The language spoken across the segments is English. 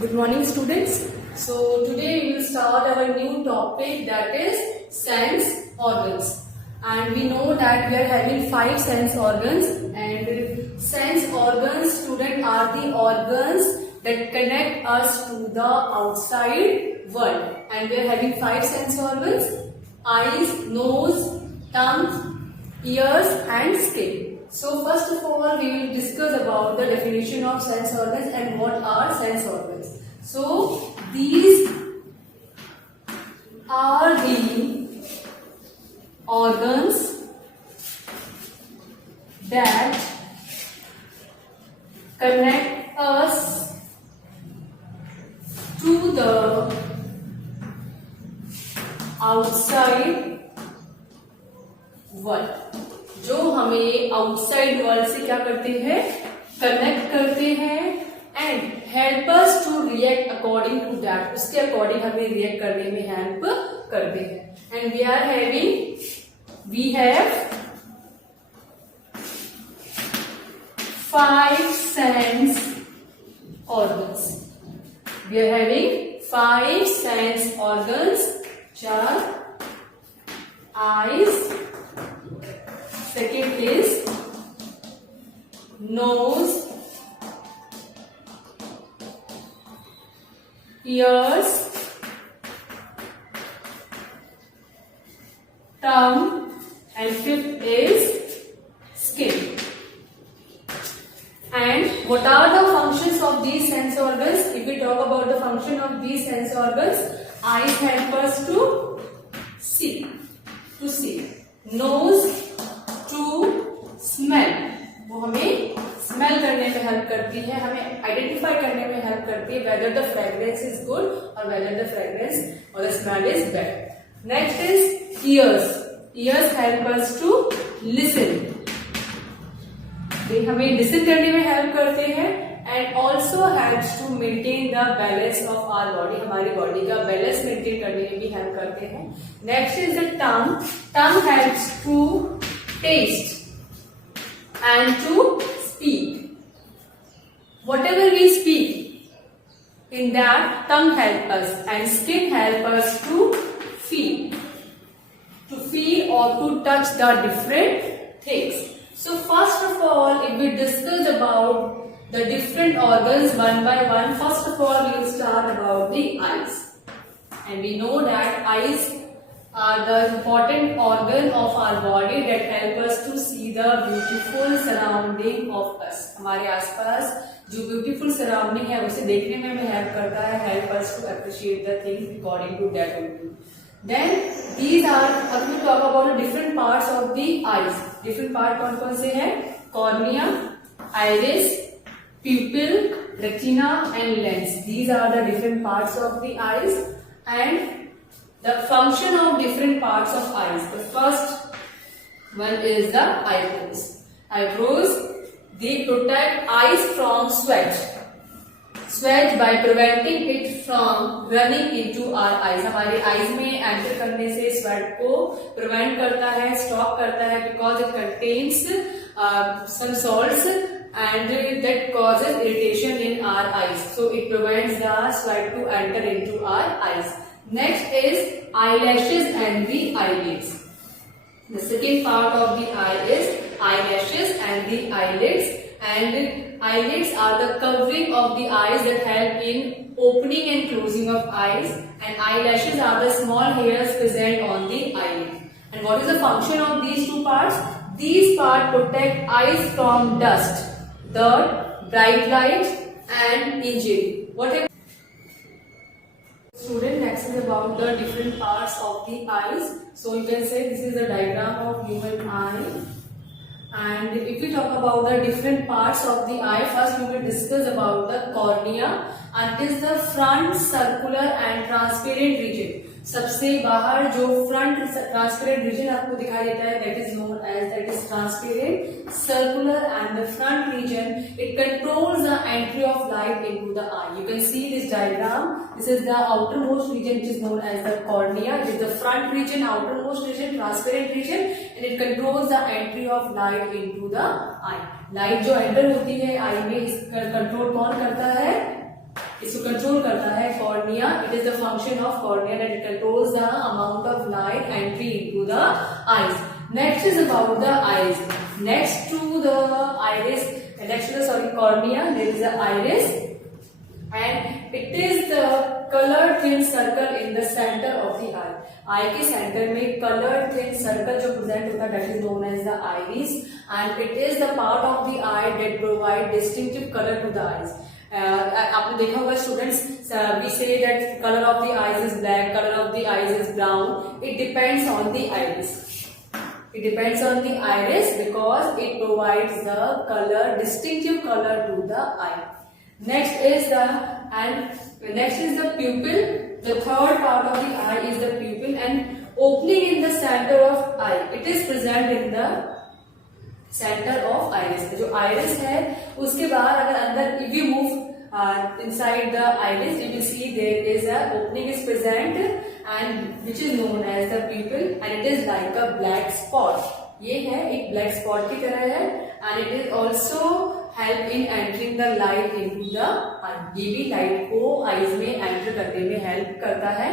Good morning, students. So today we will start our new topic, that is sense organs. And we know that we are having 5 sense organs, and sense organs, student, are the organs that connect us to the outside world. And we are having 5 sense organs: eyes, nose, tongue, ears and skin. So first of all, we will discuss about the definition of sense organs and what are sense organs. So these are the organs that connect us to the outside world. जो हमें outside world से क्या करते हैं, connect करते हैं, and help us to react according to that, उसके according हमें रिएक्ट करने में हेल्प करते हैं. And we have 5 sense organs. We are having 5 sense organs, चार eyes, second is nose, ears, tongue, and fifth is skin. And what are the functions of these sense organs? If we talk about the function of these sense organs, eyes help us to see. Nose to smell, वो हमें smell करने में help करती है, हमें identify करने में help करती है whether the fragrance is good or whether the fragrance or the smell is bad. Next is ears help us to listen. they हमें listen करने में हेल्प करते हैं and also helps to maintain the balance of our body. हमारी body का balance maintain करने में भी हेल्प करते हैं. Next is the tongue helps to taste and to speak. Whatever we speak, in that tongue help us, and skin help us to feel or to touch the different things. So first of all, if we discuss about the different organs one by one, first of all we will start about the eyes. And we know that eyes are the important organ of our body that help us to see the beautiful surrounding of us. हमारे आसपास जो beautiful surrounding है उसे देखने में हमें help करता है, help us to appreciate the things according to that only. Then these are, अब we talk about the different parts of the eyes. Different part कौन-कौन से हैं? Cornea, iris, pupil, retina and lens. These are the different parts of the eyes and the function of different parts of eyes. The first one is the eyebrows. Eyebrows, they protect eyes from sweat by preventing it from running into our eyes. हमारे eyes में enter करने से sweat को prevent करता है, stop करता है, because it contains some salts and that causes irritation in our eyes. So it prevents the sweat to enter into our eyes. Next is eyelashes and the eyelids. The second part of the eye is eyelashes and the eyelids. And eyelids are the covering of the eyes that help in opening and closing of eyes. And eyelashes are the small hairs present on the eyelid. And what is the function of these two parts? These parts protect eyes from dust, dirt, bright light and injury. Whatever. Student, next is about the different parts of the eyes. So you can say this is a diagram of human eye. And if we talk about the different parts of the eye, first we will discuss about the cornea, and it is the front circular and transparent region. सबसे बाहर जो front transparent reason आपको दिखाई देता है, that is known as, that is transparent, circular and the front region, it controls the entry of light into the eye. You can see this diagram. This is the outermost region which is known as the cornea. It is the front region, outermost region, transparent region, and it controls the entry of light into the eye. Light जो enter होती है आई में, इसका control कौन करता है? इसको control करता है cornea. It is the function of cornea that it controls the amount of light entry into the eyes. Next is about the eyes. Next to the iris, next to the cornea, there is a iris, and it is the colored thin circle in the center of the eye. Eye के center में colored thin circle जो present होता है, that is known as the iris, and it is the part of the eye that provide distinctive color to the eyes. आपने देखा होगा students, we say that color of the eyes is black, color of the eyes is brown. It depends on the iris. It depends on the iris because it provides the color, distinctive color to the eye. Next is the pupil. The third part of the eye is the pupil, and opening in the center of eye. It is present in the center of iris. जो iris है उसके बाहर अगर अंदर if you move inside the iris, you will see there is a opening is present and which is known as the pupil, and it is like a black spot. ये है एक black spot की तरह है, and it is also help in entering the light into the eye. ये भी light को eyes में enter करने में help करता है.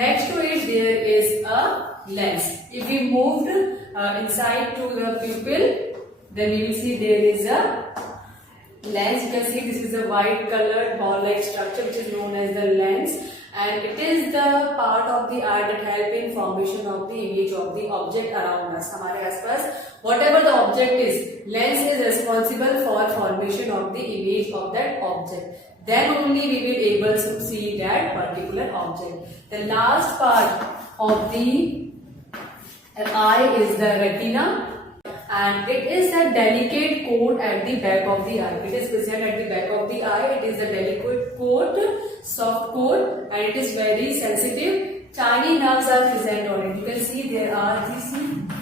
Next to it there is a lens. If we moved inside to the pupil, then you will see there is a lens. You can see this is a white colored ball-like structure which is known as the lens, and it is the part of the eye that help in formation of the image of the object around us. हमारे आसपास whatever the object is, lens is responsible for formation of the image of that object. Then only we will able to see that particular object. The last part of the eye is the retina. And it is a delicate coat at the back of the eye. It is present at the back of the eye. It is a delicate coat, soft coat, and it is very sensitive. Tiny nerves are present on it. You can see there are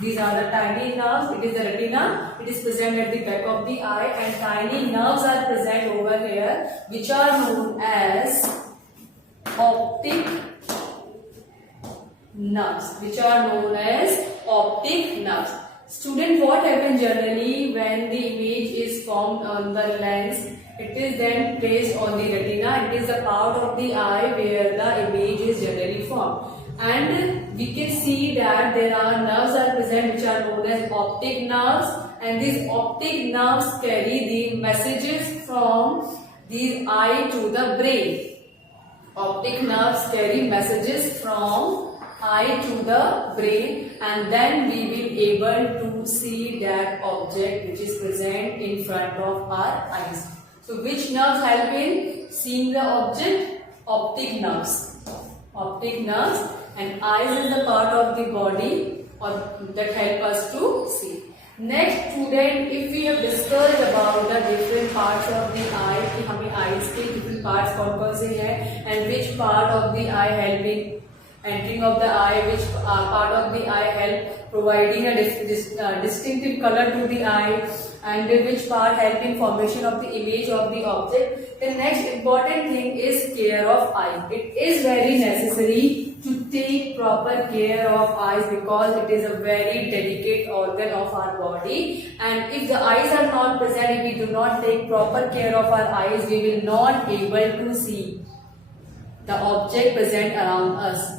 these are the tiny nerves. It is the retina. It is present at the back of the eye, and tiny nerves are present over here, which are known as optic nerves. Which are known as optic nerves. Student, what happens generally when the image is formed on the lens? It is then placed on the retina. It is the part of the eye where the image is generally formed. And we can see that there are nerves are present which are known as optic nerves, and these optic nerves carry the messages from the eye to the brain. Optic nerves carry messages from eye to the brain, and then we will able to see that object which is present in front of our eyes. So which nerves help in seeing the object? Optic nerves. Optic nerves, and eyes is the part of the body or that help us to see. Next student, if we have discussed about the different parts of the eye, कि हमें eyes के different parts कौन-कौन से हैं, and which part of the eye helping entering of the eye, which part of the eye help providing a distinctive color to the eye, and which part help in formation of the image of the object. The next important thing is care of eye. It is very necessary to take proper care of eyes because it is a very delicate organ of our body, and if the eyes are not present, if we do not take proper care of our eyes, we will not able to see the object present around us.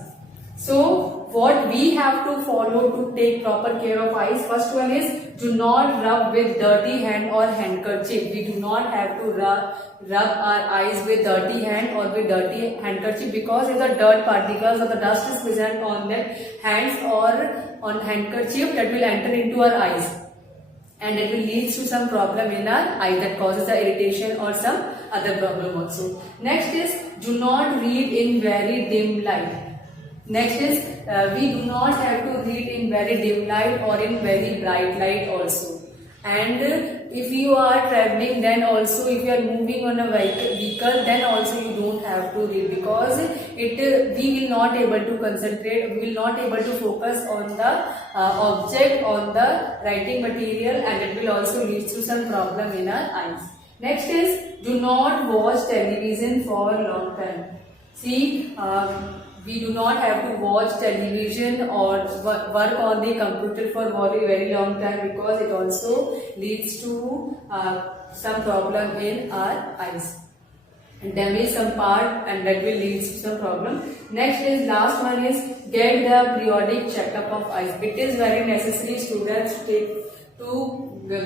So what we have to follow to take proper care of eyes, first one is do not rub with dirty hand or handkerchief. We do not have to rub our eyes with dirty hand or with dirty handkerchief, because if the dirt particles or the dust is present on the hands or on handkerchief, that will enter into our eyes, and it will lead to some problem in our eye that causes the irritation or some other problem also. Next is do not read in very dim light. Next is we do not have to read in very dim light or in very bright light also. And if you are traveling, then also if you are moving on a vehicle, then also you don't have to read, because we will not able to concentrate, we will not able to focus on the object, on the writing material, and it will also lead to some problem in our eyes. Next is do not watch television for long time. See, we do not have to watch television or work on the computer for very long time, because it also leads to some problem in our eyes. damage some part, and that will lead to some problem. Next is last one is get the periodic checkup of eyes. It is very necessary students to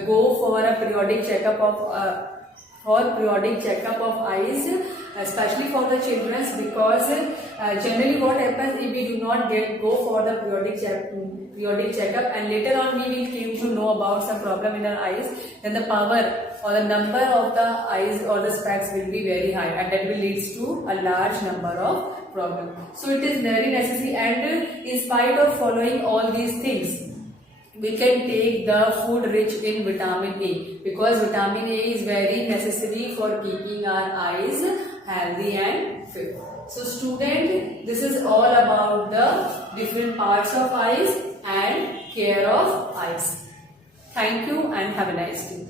go for a periodic checkup of eyes, especially for the children, because generally what happens if we do not go for the periodic checkup, and later on we will came to know about some problem in our eyes, then the power or the number of the eyes or the specs will be very high, and that will lead to a large number of problems. So it is very necessary, and in spite of following all these things, we can take the food rich in vitamin A, because vitamin A is very necessary for keeping our eyes healthy and fit. So student, this is all about the different parts of eyes and care of eyes. Thank you and have a nice day.